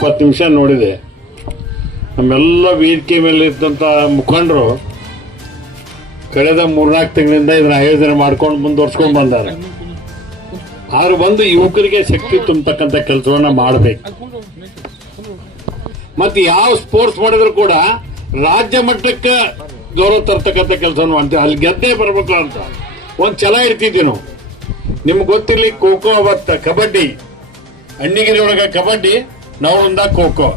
ಇಪ್ಪತ್ತು ನಿಮಿಷ ನೋಡಿದೆ. ನಮ್ಮೆಲ್ಲ ವೇದಿಕೆ ಮೇಲೆ ಇದ್ದಂಥ ಮುಖಂಡರು ಕಳೆದ ಮೂರ್ನಾಲ್ಕು ತಿಂಗಳಿಂದ ಇದನ್ನ ಆಯೋಜನೆ ಮಾಡ್ಕೊಂಡು ಮುಂದುವರ್ಸ್ಕೊಂಡು ಬಂದಾರೆ. ಆದ್ರೆ ಬಂದು ಯುವಕರಿಗೆ ಶಕ್ತಿ ತುಂಬತಕ್ಕಂಥ ಕೆಲಸವನ್ನ ಮಾಡಬೇಕು. ಮತ್ತೆ ಯಾವ ಸ್ಪೋರ್ಟ್ಸ್ ಮಾಡಿದ್ರು ಕೂಡ ರಾಜ್ಯ ಮಟ್ಟಕ್ಕೆ ಗೌರವ ತರ್ತಕ್ಕಂಥ ಕೆಲಸವನ್ನು ಮಾಡ್ತೀವಿ. ಅಲ್ಲಿ ಗೆದ್ದೇ ಬರ್ಬೇಕು ಅಂತ. ಒಂದು ಛಲ ಇರ್ತಿದ್ವಿ ನಾವು. ನಿಮ್ಗೆ ಗೊತ್ತಿರಲಿ ಖೋ ಖೋ ಅವತ್ತ ಕಬಡ್ಡಿ, ಹಣ್ಣಿಗಿರಿ ಒಳಗೆ ಕಬಡ್ಡಿ ನವಳಿಂದ ಖೋ ಖೋ.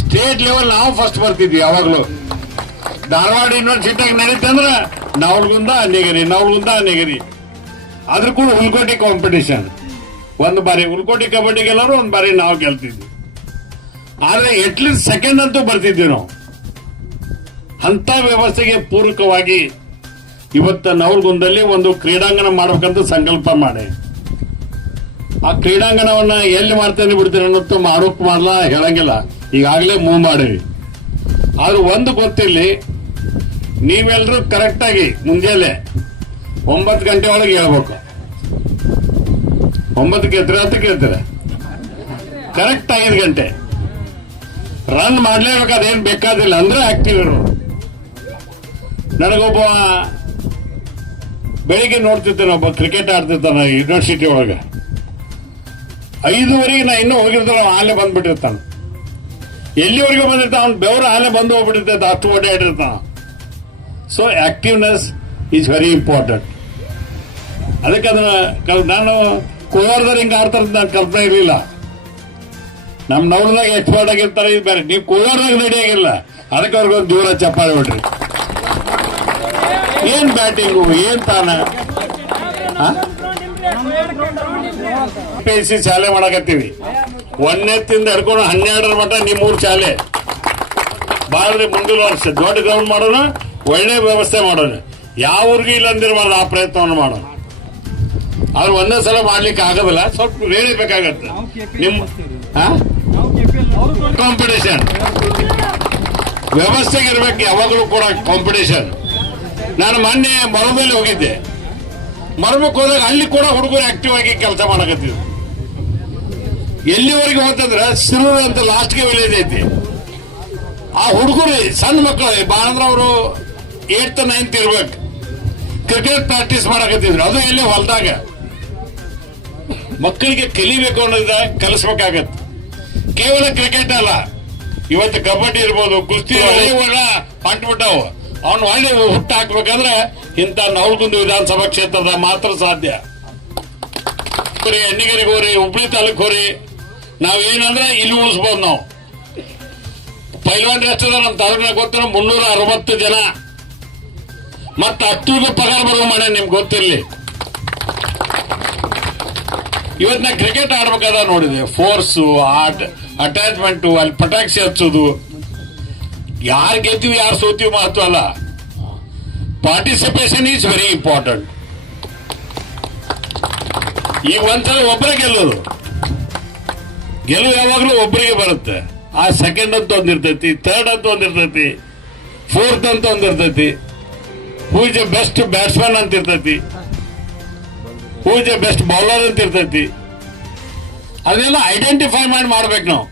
ಸ್ಟೇಟ್ ಲೆವೆಲ್ ನಾವು ಫಸ್ಟ್ ಬರ್ತಿದ್ವಿ ಯಾವಾಗಲೂ. ಧಾರವಾಡ ಯೂನಿವರ್ಸಿಟಿಯಾಗ ನಡೀತೆ ಅಂದ್ರೆ ನವಲ್ಗುಂದ ಅಣ್ಣಿಗಿರಿ ನವಲ್ಗುಂದ ಅಣ್ಣಿಗಿರಿ ಅದ್ರ ಕೂಡ ಹುಲ್ಕೋಟಿ ಕಾಂಪಿಟೇಷನ್ ಒಂದು ಬಾರಿ ಹುಲ್ಕೋಟಿ ಕಬಡ್ಡಿ ಗೆಲ್ಲರು ಒಂದು ಬಾರಿ ನಾವು ಗೆಲ್ತಿದ್ವಿ. ಆದ್ರೆ ಎಟ್ಲೀಸ್ಟ್ ಸೆಕೆಂಡ್ ಅಂತೂ ಬರ್ತಿದ್ವಿ ನಾವು. ಅಂತ ವ್ಯವಸ್ಥೆಗೆ ಪೂರಕವಾಗಿ ಇವತ್ತ ನವಲ್ಗುಂದಲ್ಲಿ ಒಂದು ಕ್ರೀಡಾಂಗಣ ಮಾಡ್ಬೇಕಂತ ಸಂಕಲ್ಪ ಮಾಡಿ. ಆ ಕ್ರೀಡಾಂಗಣವನ್ನ ಎಲ್ಲಿ ಮಾಡ್ತೇನೆ ಬಿಡ್ತೇನೆ ಅನ್ನೋದು ಆರೋಪ ಮಾಡಲ್ಲ ಹೇಳಂಗಿಲ್ಲ. ಈಗಾಗಲೇ ಮೂವ್ ಮಾಡಿವಿ ಆದ್ರೆ ಒಂದು ಗೊತ್ತಿರ್ಲಿ ನೀವೆಲ್ಲರೂ ಕರೆಕ್ಟಾಗಿ ಮುಂಜಾನೆ ಒಂಬತ್ತು ಗಂಟೆ ಒಳಗೆ ಹೇಳ್ಬೇಕು. ಒಂಬತ್ತಕ್ಕೆ ಎತ್ತರ ಹತ್ತಕ್ಕೆ ಎತ್ತರ ಕರೆಕ್ಟ್ ಐದು ಗಂಟೆ. ರನ್ ಮಾಡ್ಲೇಬೇಕು, ಅದೇನು ಬೇಕಾದಿಲ್ಲ. ಅಂದ್ರೆ ಆಕ್ಟಿವ್ ಇರು. ನನಗೊಬ್ಬ ಬೆಳಿಗ್ಗೆ ನೋಡ್ತಿರ್ತಾನೆ ಒಬ್ಬ ಕ್ರಿಕೆಟ್ ಆಡ್ತಿರ್ತಾನೆ ಯೂನಿವರ್ಸಿಟಿ ಒಳಗೆ. ಐದುವರೆಗೆ ನಾ ಇನ್ನೂ ಹೋಗಿರ್ತಾನ ಆನೆ ಬಂದ್ಬಿಟ್ಟಿರ್ತಾನ. ಎಲ್ಲಿವರೆಗೂ ಬಂದಿರ್ತಾನ ಅವ್ನು? ಬೆವರು ಆನೆ ಬಂದು ಹೋಗ್ಬಿಟ್ಟಿರ್ತೈತೆ ಅಷ್ಟು ಓಡಾಡಿರ್ತಾನ so activeness is very important ಅದಕ್ಕೆ ಅದನ್ನ ಕಲ್- ನಾನು ಕೋಲಾರದಲ್ಲಿ ಹಿಂಗೆ ಆಡ್ತಾರೆ ನಾನು ಕಲ್ಪನೆ ಇರಲಿಲ್ಲ. ನಮ್ಮ ನವರದಾಗ ಎಕ್ಸ್ಪರ್ಟ್ ಆಗಿರ್ತಾರೆ, ಇದು ಬೇರೆ. ನೀವು ಕೋಲಾರದಾಗ ನಡೆಯಾಗಿಲ್ಲ ಅದಕ್ಕೆ ಅವ್ರಿಗೊಂದು ದೂರ ಚಪ್ಪಾಳೆ ಬಿಡ್ರಿ ಏನ್ ಬ್ಯಾಟಿಂಗು, ಏನ್ ತಾನ? ಪಿ ಸಿ ಶಾಲೆ ಮಾಡಕತ್ತೀವಿ. ಒಂದನೇತ್ತಿಂದ ಹಿಡ್ಕೊಂಡು ಹನ್ನೆರಡರ ಮಟ್ಟ ನಿಮ್ಮೂರು ಶಾಲೆ. ಬಾಳ್ರಿ ಮುಂದಿನ ವರ್ಷ ದೊಡ್ಡ ಗ್ರೌಂಡ್ ಮಾಡೋಣ, ಒಳ್ಳೆ ವ್ಯವಸ್ಥೆ ಮಾಡೋಣ. ಯಾವ ಊರಿಗೂ ಇಲ್ಲ ಅಂದಿರಬಾರ್ದು ಆ ಪ್ರಯತ್ನವನ್ನು ಮಾಡೋಣ. ಆದ್ರೆ ಒಂದೇ ಸಲ ಮಾಡ್ಲಿಕ್ಕೆ ಆಗೋದಿಲ್ಲ, ಸ್ವಲ್ಪ ಬೇಕಾಗತ್ತೆ. ನಿಮ್ ಕಾಂಪಿಟೇಷನ್ ವ್ಯವಸ್ಥೆಗೆ ಇರ್ಬೇಕು ಯಾವಾಗಲೂ ಕೂಡ ಕಾಂಪಿಟೇಷನ್ ನಾನು ಮೊನ್ನೆ ಮರದಲ್ಲಿ ಹೋಗಿದ್ದೆ. ಮರಮಕ್ಕೆ ಹೋದಾಗ ಅಲ್ಲಿ ಕೂಡ ಹುಡುಗರು ಆಕ್ಟಿವ್ ಆಗಿ ಕೆಲಸ ಮಾಡಕತ್ತಿದ್ರು. ಎಲ್ಲಿವರೆಗೆ ಹೋಗ್ತಂದ್ರೆ ಸಿರೂರು ಅಂತ ಲಾಸ್ಟ್ಗೆ ವಿಲೇಜ್ ಐತಿ. ಆ ಹುಡುಗರು ಸಣ್ಣ ಮಕ್ಕಳು ಭಾಳ ಅಂದ್ರೆ ಅವರು ಏಟ್ ನೈನ್ತ್ ಇರ್ಬೇಕು. ಕ್ರಿಕೆಟ್ ಪ್ರಾಕ್ಟೀಸ್ ಮಾಡಕತ್ತಿದ್ರು. ಅದು ಎಲ್ಲಿ ಹೊಲದಾಗ. ಮಕ್ಕಳಿಗೆ ಕಲಿಬೇಕು ಅನ್ನೋದ ಕಲಿಸ್ಬೇಕಾಗತ್ತೆ. ಕೇವಲ ಕ್ರಿಕೆಟ್ ಅಲ್ಲ. ಇವತ್ತು ಕಬಡ್ಡಿ ಇರ್ಬೋದು ಕುಸ್ತಿ ಒಳ್ಳೆ ಹೊಂಟ್ಬಿಟ್ಟವು ಅವ್ನು ಒಳ್ಳೆ ಹುಟ್ಟು ಹಾಕ್ಬೇಕಂದ್ರೆ ಇಂಥ ನವಲಗುಂದ ವಿಧಾನಸಭಾ ಕ್ಷೇತ್ರದ ಮಾತ್ರ ಸಾಧ್ಯ. ಎಣ್ಣಿಗರಿಗೆ ಹೋರಿ, ಹುಬ್ಳಿ ತಾಲೂಕು ಹೋರಿ, ನಾವೇನಂದ್ರೆ ಇಲ್ಲಿ ಉಳಿಸ್ಬೋದು ನಾವು. ಪೈಲ್ವಾನ್ ಎಷ್ಟದ ನಮ್ಮ ತಾಲೂಕಿನಾಗ ಗೊತ್ತಿರೋ ಮುನ್ನೂರ ಅರವತ್ತು ಜನ. ಮತ್ತೆ ಹತ್ತು ಪಗಾರ ಬರುವ ಮನೆ ನಿಮ್ಗೆ ಗೊತ್ತಿರಲಿ. ಇವತ್ತು ನಾ ಕ್ರಿಕೆಟ್ ಆಡ್ಬೇಕಾದ ನೋಡಿದೆ. ಫೋರ್ಸು ಆಟ ಅಟ್ಯಾಚ್ಮೆಂಟು ಅಲ್ಲಿ ಪಟಾಕ್ಷಿ ಹಚ್ಚೋದು. ಯಾರು ಗೆದ್ದೀವಿ ಯಾರು ಸೋತೀವಿ ಮಹತ್ವ ಅಲ್ಲ. ಪಾರ್ಟಿಸಿಪೇಷನ್ ಈಸ್ ವೆರಿ ಇಂಪಾರ್ಟೆಂಟ್ ಈಗ ಒಂದ್ಸಲ ಒಬ್ಬರೇ ಗೆಲ್ಲೋದು. ಗೆಲುವು ಯಾವಾಗಲೂ ಒಬ್ಬರಿಗೆ ಬರುತ್ತೆ. ಆ ಸೆಕೆಂಡ್ ಅಂತ ಒಂದಿರ್ತೈತಿ ಥರ್ಡ್ ಅಂತ ಒಂದಿರ್ತೈತಿ ಫೋರ್ತ್ ಅಂತ ಒಂದಿರ್ತೈತಿ who is a best batsman ಅಂತ ಇರ್ತೈತಿ. Who is a best bowler ಅಂತ ಇರ್ತೈತಿ. ಅದೆಲ್ಲ ಐಡೆಂಟಿಫೈ ಮಾಡಿ ಮಾಡ್ಬೇಕು ನಾವು.